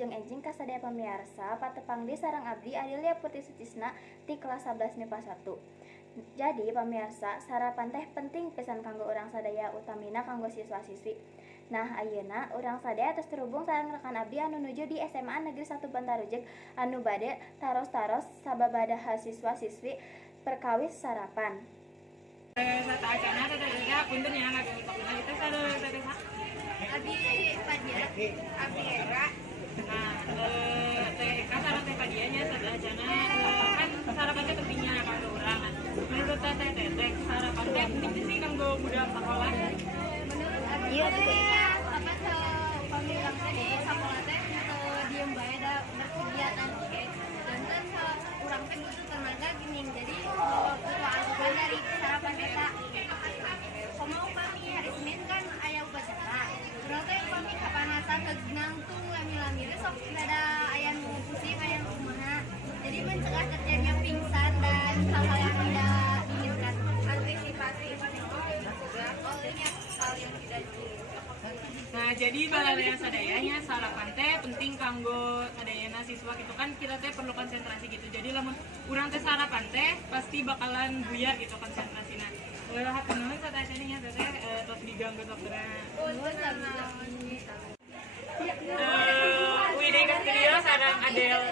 lajeng enjing kasadaya pamirsa patepangdi sareng abdi Adelia Putri Sutisna ti kelas 11 MIPA 1. Jadi pamirsa, sarapan teh penting pisan kanggo urang sadaya utamina kanggo siswa-siswi. Nah, ayeuna urang sadaya terus terhubung sareng rekan abdi anu nuju di SMA Negeri 1 Bantarujeg anu bade taros-taros sababaraha siswa-siswi perkawis sarapan. Satu acana tadi punten ya nggak kita kita selalu tadi Abi Padia, Abi Era. nah kan sarang teh padianya satu acana kan sarapannya pentingnya kalau orang menurut teteh sarapan teh penting sih kanggo budak sekolah. Menurut Abi apa tuh pamilang tadi sekolah teh diem bae da berkegiatan oke. Dan kan kurang teh butuh tenaga gini jadi butuh asupan dari sarapan eta. Komau kami hari Senin kan aya upacara. Urang teh kami kapanasan ke nangtung lami-lami sok ada aya nu pusing aya nu kumaha. Jadi mencegah terjadinya pingsan dan hal-hal yang tidak diinginkan. Antisipasi hal yang tidak diinginkan. Nah, jadi baladaya sadayanya sarapan teh penting kanggo sadayana siswa gitu kan kita teh perlu konsentrasi gitu. Jadi lamun urang teh sarapan teh pasti bakalan buyar gitu konsentrasina. Ulah hapunna sadayanya teh tos diganggu dokterna. Widih video sareng Adel